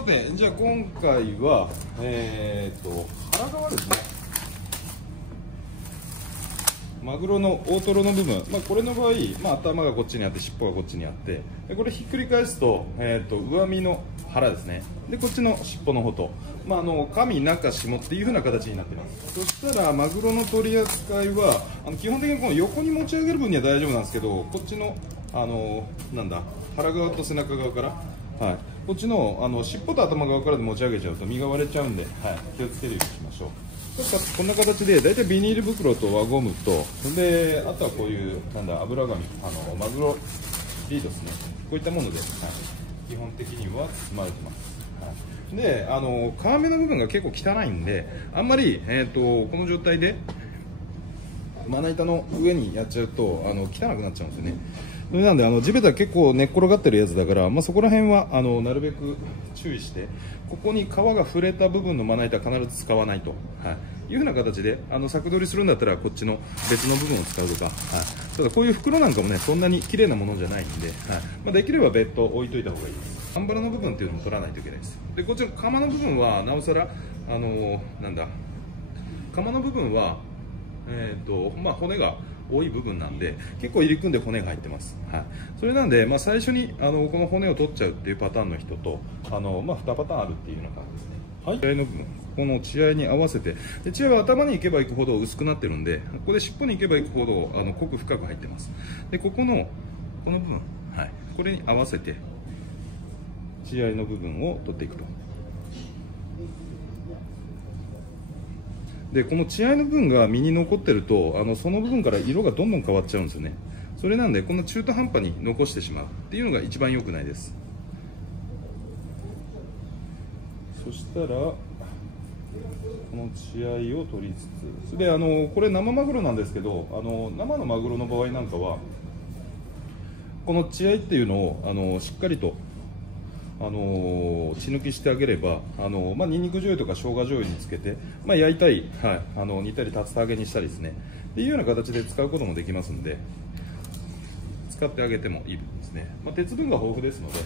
さて、じゃあ今回は腹側ですね。マグロの大トロの部分、これの場合、頭がこっちにあって尻尾がこっちにあって、でこれひっくり返すと、上身の腹ですね。でこっちの尻尾の方と、上中下っていう風な形になっています。そしたらマグロの取り扱いは基本的にこの横に持ち上げる分には大丈夫なんですけど、こっちの腹側と背中側から、こっちの尻尾と頭側からで持ち上げちゃうと身が割れちゃうんで、気をつけるようにしましょう。こんな形で大体ビニール袋と輪ゴムと、であとはこういう油紙、マグロリードですね、こういったもので、基本的には包まれてます。で皮目の部分が結構汚いんで、あんまり、この状態でまな板の上にやっちゃうと汚くなっちゃうんですよね。それなんで地べた結構寝っ転がってるやつだから、そこら辺はなるべく注意して、ここに皮が触れた部分のまな板は必ず使わないと、いうふうな形で柵取りするんだったらこっちの別の部分を使うとか、ただこういう袋なんかもねそんなに綺麗なものじゃないんで、できれば別途置いといた方がいいです。アンバラの部分っていうのも取らないといけないです。でこっちの釜の部分はなおさら釜の部分は骨が多い部分なんで結構入り組んで骨が入ってます。それなんで、最初にこの骨を取っちゃうっていうパターンの人と2パターンあるっていうような感じですね。血合いの部分、この血合いに合わせて、で血合いは頭に行けば行くほど薄くなってるんで、ここで尻尾に行けば行くほど濃く深く入ってます。でこの部分、これに合わせて血合いの部分を取っていくと。でこの血合いの部分が身に残ってるとその部分から色がどんどん変わっちゃうんですよね。それなんでこの中途半端に残してしまうっていうのが一番良くないです。そしたらこの血合いを取りつつでこれ生マグロなんですけど生のマグロの場合なんかはこの血合いっていうのをしっかりと血抜きしてあげればニンニク醤油とか生姜醤油につけて、焼いたり、煮たり竜田揚げにしたりですねっていうような形で使うこともできますので使ってあげてもいいですね。鉄分が豊富ですので、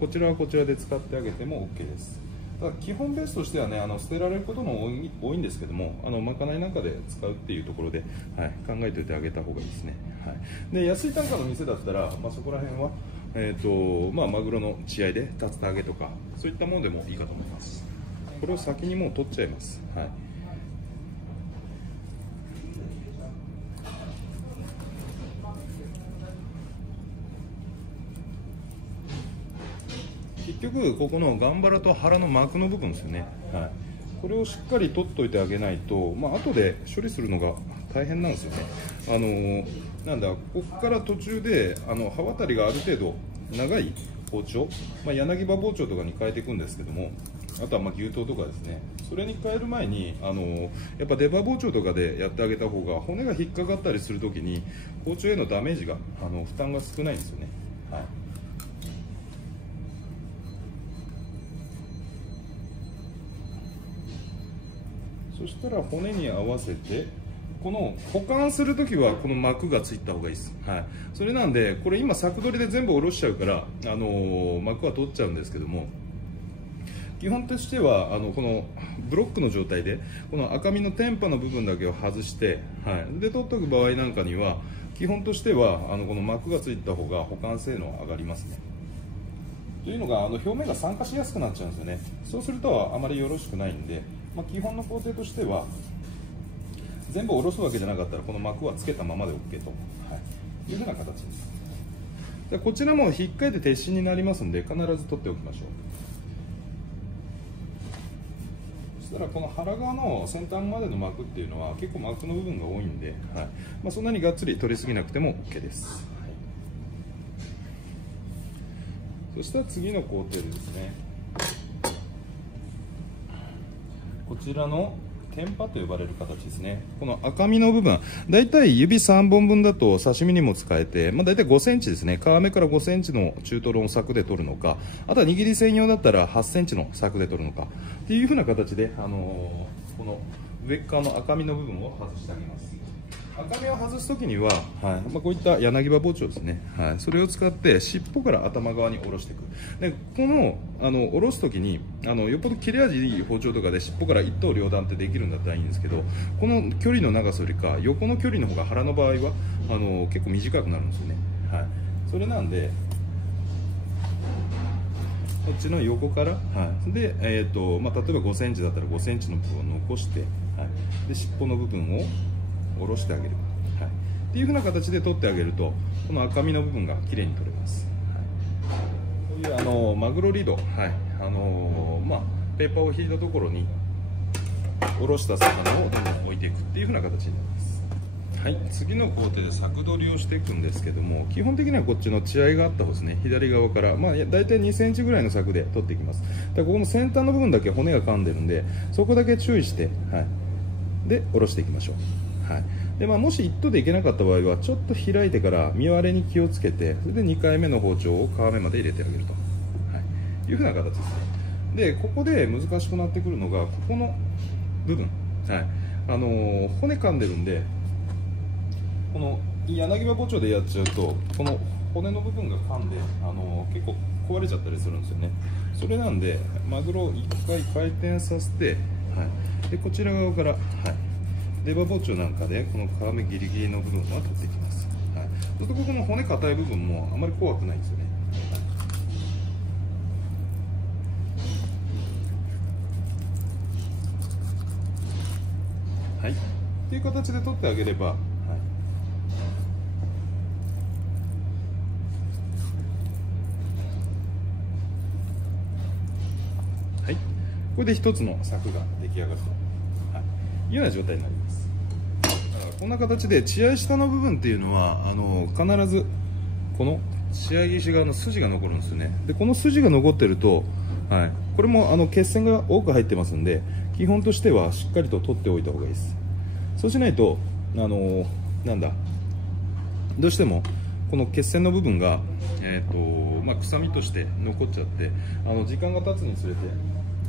こちらはこちらで使ってあげても OK です。ただ基本ベースとしてはね捨てられることも多いんですけどもまかないなんかで使うっていうところで、考えておいてあげた方がいいですね。で安い単価の店だったら、そこら辺はマグロの血合いで竜田揚げとかそういったものでもいいかと思います。これを先にもう取っちゃいます。結局ここのガンバラと腹の膜の部分ですよね。これをしっかり取っといてあげないと、後で処理するのが大変なんですよね。ここから途中で刃渡りがある程度長い包丁、柳刃包丁とかに変えていくんですけども、あとは牛刀とかですね、それに変える前にやっぱ出刃包丁とかでやってあげた方が骨が引っかかったりするときに包丁へのダメージが負担が少ないんですよね。そしたら骨に合わせてこの保管するときはこの膜がついた方がいいです。それなんでこれ今柵取りで全部下ろしちゃうから膜は取っちゃうんですけども、基本としてはこのブロックの状態でこの赤身の天パの部分だけを外して、で取っておく場合なんかには基本としてはこの膜がついた方が保管性能が上がりますね。というのが表面が酸化しやすくなっちゃうんですよね。そうするとあまりよろしくないんで、基本の工程としては全部下ろすわけじゃなかったらこの膜はつけたままで OK と、いうふうな形です。でこちらも引っかいて鉄心になりますので必ず取っておきましょう。そしたらこの腹側の先端までの膜っていうのは結構膜の部分が多いんで、そんなにがっつり取りすぎなくても OK です。そしたら次の工程ですね。こちらの天パと呼ばれる形ですね。この赤身の部分、だいたい指3本分だと刺身にも使えて、だいたい5センチですね。皮目から5センチの中トロの柵で取るのか、あとは握り専用だったら8センチの柵で取るのかっていう風な形で、この上側の赤身の部分を外してあげます。赤身を外すときには、こういった柳刃包丁ですね、それを使って尻尾から頭側に下ろしていく。でこの下ろすときによっぽど切れ味いい包丁とかで尻尾から一刀両断ってできるんだったらいいんですけど、この距離の長さよりか横の距離の方が腹の場合は結構短くなるんですよね。それなんでこっちの横から、で、例えば5センチだったら5センチの部分を残して、で尻尾の部分を下ろしてあげる、っていう風な形で取ってあげるとこの赤身の部分がきれいに取れます。こういうマグロリード、ペーパーを引いたところに下ろした魚をどんどん置いていくっていう風な形になります。次の工程で柵取りをしていくんですけども、基本的にはこっちの血合いがあった方ですね、左側から、だいたい2センチぐらいの柵で取っていきます。だここの先端の部分だけ骨が噛んでるんで、そこだけ注意して、で下ろしていきましょう。でもし1頭でいけなかった場合はちょっと開いてから身割れに気をつけて、それで2回目の包丁を皮目まで入れてあげると、いうふうな形ですね。でここで難しくなってくるのがここの部分、骨噛んでるんで、この柳刃包丁でやっちゃうとこの骨の部分が噛んで結構壊れちゃったりするんですよね。それなんでマグロを1回回転させて、でこちら側から、レバー包丁なんかでこの皮目ギリギリの部分は取っていきます。そうするとここの骨硬い部分もあまり怖くないんですよね。っていう形で取ってあげれば、これで一つの柵が出来上がると、いうような状態になります。だからこんな形で血合い下の部分っていうのは必ずこの血合い岸側の筋が残るんですよね。でこの筋が残ってると、これも血栓が多く入ってますんで、基本としてはしっかりと取っておいた方がいいです。そうしないとどうしてもこの血栓の部分が、臭みとして残っちゃって時間が経つにつれて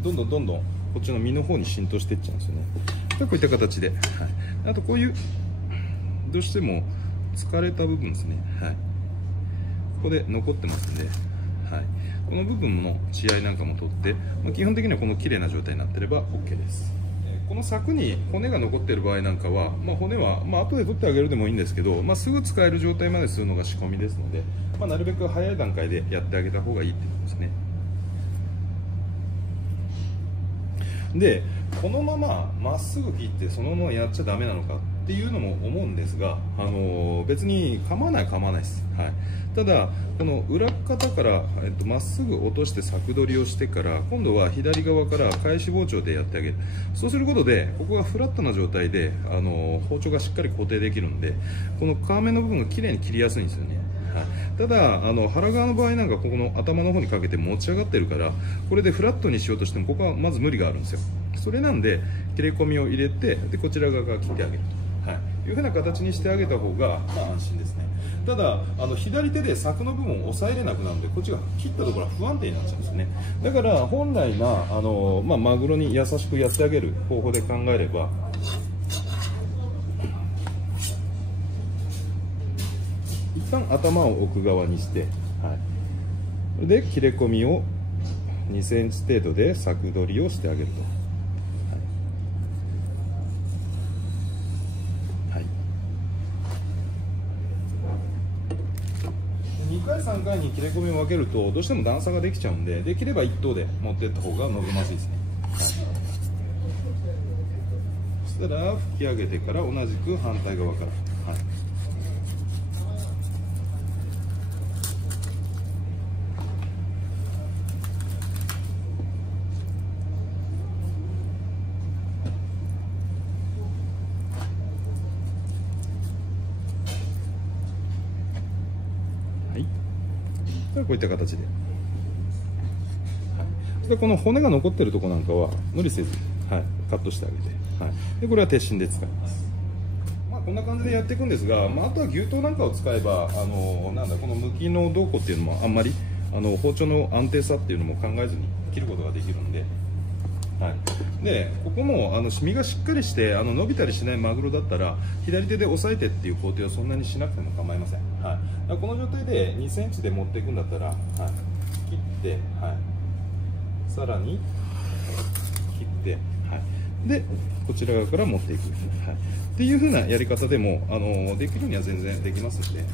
どんどんこっちの身の方に浸透していっちゃうんですよね。こういった形で、あとこういうどうしても疲れた部分ですね、ここで残ってますんで、この部分の血合いなんかも取って、基本的にはこの綺麗な状態になってれば OK です。この柵に骨が残っている場合なんかは、骨は、後で取ってあげるでもいいんですけど、すぐ使える状態までするのが仕込みですので、なるべく早い段階でやってあげた方がいいってことですね。でこのまままっすぐ切ってそのままやっちゃダメなのかっていうのも思うんですが、別に構わないです。ただこの裏方からまっすぐ落として柵取りをしてから、今度は左側から返し包丁でやってあげる。そうすることでここがフラットな状態で包丁がしっかり固定できるんで、この皮目の部分がきれいに切りやすいんですよね。ただ腹側の場合なんかここの頭の方にかけて持ち上がってるから、これでフラットにしようとしてもここはまず無理があるんですよ。それなんで切れ込みを入れて、でこちら側から切ってあげると、いうふうな形にしてあげた方が安心ですね。ただ左手で柵の部分を押さえれなくなるので、こっちが切ったところは不安定になっちゃうんですね。だから本来なマグロに優しくやってあげる方法で考えれば、一旦頭を奥側にして、で切れ込みを2センチ程度で柵取りをしてあげると。2回3回に切れ込みを分けるとどうしても段差ができちゃうんで、できれば1頭で持っていった方が伸びやすいですね。そしたら吹き上げてから同じく反対側から、こういった形で、でこの骨が残っているところなんかは無理せず、カットしてあげて、でこれは鉄心で使います。こんな感じでやっていくんですが、あとは牛刀なんかを使えばこの向きのどうこうっていうのもあんまり包丁の安定さっていうのも考えずに切ることができるんで、はい、でここもシミがしっかりして伸びたりしないマグロだったら左手で押さえてっていう工程はそんなにしなくても構いません、はい、だからこの状態で2センチで持っていくんだったら、はい、切って、はい、さらに切って、はい、でこちら側から持っていく、はい、っていう風なやり方でもできるには全然できますので、はい。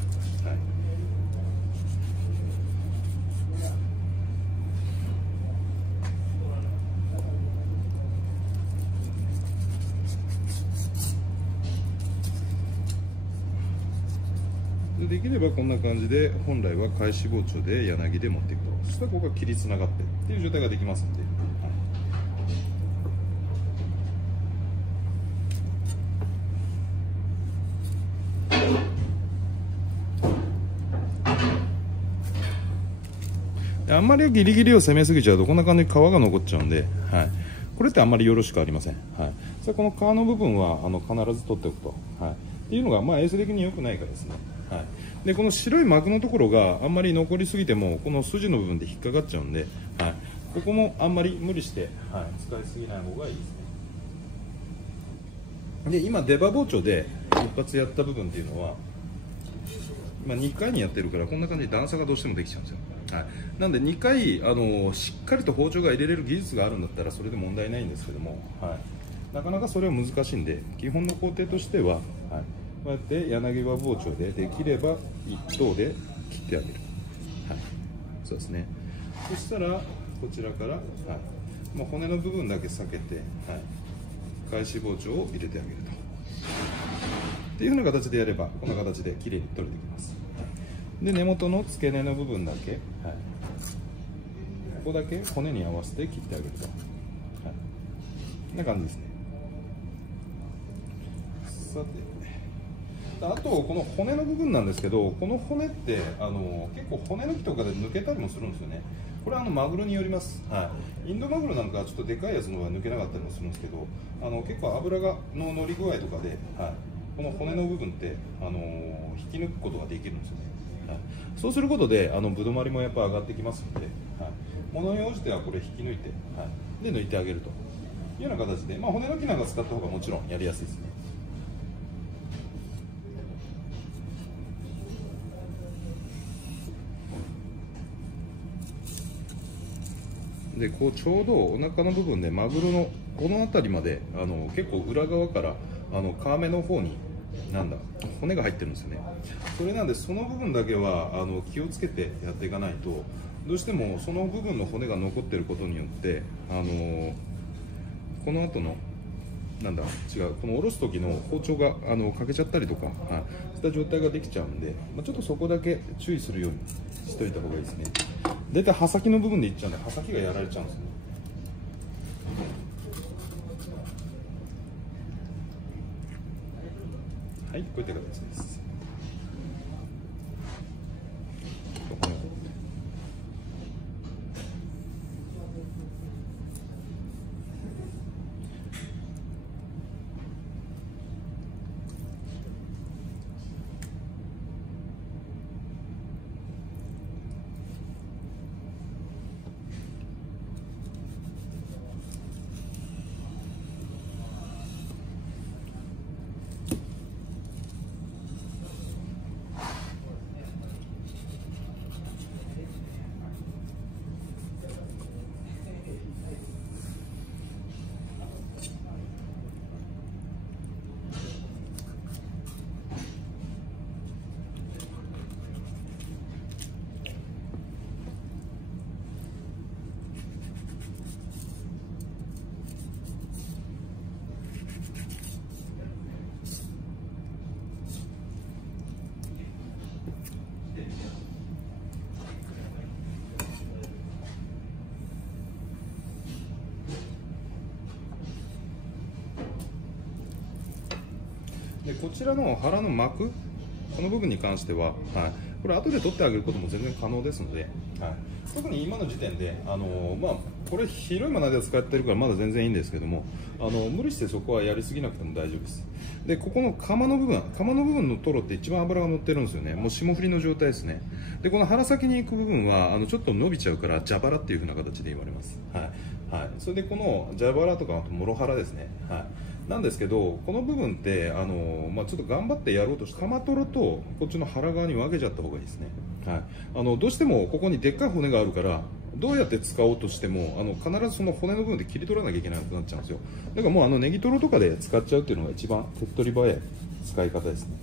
できればこんな感じで本来は返し包丁で柳で持っていくと、そしたらここが切りつながってっていう状態ができますので、あんまりギリギリを攻めすぎちゃうとこんな感じで皮が残っちゃうんで、はい、これってあんまりよろしくありません、はい、それこの皮の部分は必ず取っておくと、はい、っていうのが衛生的に良くないからですね、はい、でこの白い膜のところがあんまり残りすぎてもこの筋の部分で引っかかっちゃうんで、はい、ここもあんまり無理して、はい、使いすぎない方がいいですね。で今出刃包丁で一発やった部分っていうのは2回にやってるからこんな感じで段差がどうしてもできちゃうんですよ、はい、なんで2回しっかりと包丁が入れれる技術があるんだったらそれで問題ないんですけども、はい、なかなかそれは難しいんで基本の工程としては、はい、こうやって柳刃包丁でできれば一刀で切ってあげる、はい、そうですね。そしたらこちらから、はい、もう骨の部分だけ避けて、はい、返し包丁を入れてあげるとっていう風な形でやればこんな形で綺麗に取れてきます。で根元の付け根の部分だけ、はい、ここだけ骨に合わせて切ってあげると、はい、こんな感じですね。さてあとこの骨の部分なんですけど、この骨って結構骨抜きとかで抜けたりもするんですよね。これはマグロによります、はい、インドマグロなんかはちょっとでかいやつの方が抜けなかったりもするんですけど結構脂がの乗り具合とかで、はい、この骨の部分って、引き抜くことができるんですよね、はい、そうすることでぶどまりもやっぱ上がってきますので、はい、物に応じてはこれ引き抜いて、はい、で抜いてあげるというような形で、骨抜きなんか使った方がもちろんやりやすいですね。でこうちょうどお腹の部分でマグロのこの辺りまで結構裏側から皮目の方に骨が入ってるんですよね。それなんでその部分だけは気をつけてやっていかないとどうしてもその部分の骨が残ってることによってこの後のこの下ろす時の包丁が欠けちゃったりとか、そういった状態ができちゃうんで、ちょっとそこだけ注意するようにしといた方がいいですね。大体刃先の部分でいっちゃうんで刃先がやられちゃうんですね。はい、こういった形です。でこちらの腹の膜この部分に関しては、これ後で取ってあげることも全然可能ですので、特に今の時点でこれ広いまなで使ってるからまだ全然いいんですけども無理してそこはやりすぎなくても大丈夫です。でここの釜の部分のトロって一番脂が乗ってるんですよね。もう霜降りの状態ですね。でこの腹先に行く部分はちょっと伸びちゃうから蛇腹っていう風な形で言われます。はい、それでこの蛇腹とかあと諸腹ですね、はい、なんですけどこの部分ってちょっと頑張ってやろうとしてカマトロとこっちの腹側に分けちゃった方がいいですね、はい、どうしてもここにでっかい骨があるからどうやって使おうとしても必ずその骨の部分で切り取らなきゃいけなくなっちゃうんですよ。だからもうネギトロとかで使っちゃうっていうのが一番手っ取り早い使い方ですね。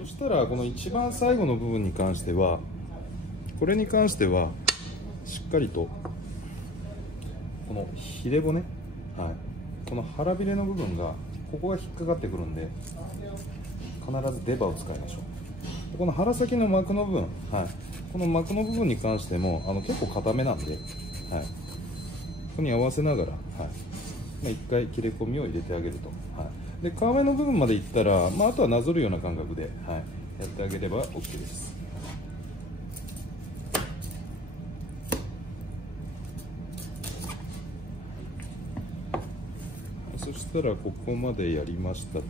そしたらこの一番最後の部分に関してはこれに関してはしっかりとこのヒレ骨、はい、この腹びれの部分がここが引っかかってくるんで必ず出刃を使いましょう。この腹先の膜の部分、はい、この膜の部分に関しても結構硬めなんで、はい、ここに合わせながら、はい、1回切れ込みを入れてあげると、はい、で皮目の部分までいったら、あとはなぞるような感覚で、はい、やってあげれば OK です。そしたらここまでやりましたと、はい、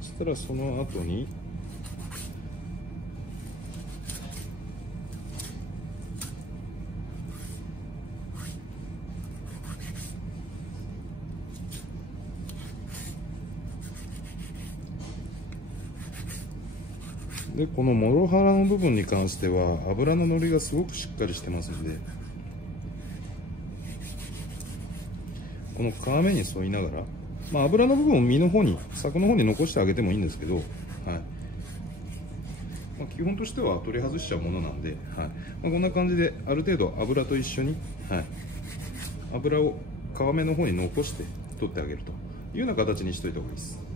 そしたらその後にでこのもろ腹の部分に関しては脂の乗りがすごくしっかりしてますのでこの皮目に沿いながら、脂の部分を身の方に柵の方に残してあげてもいいんですけど、はい、基本としては取り外しちゃうものなんで、はいこんな感じである程度油と一緒に、はい、油を皮目の方に残して取ってあげるというような形にしといた方がいいです。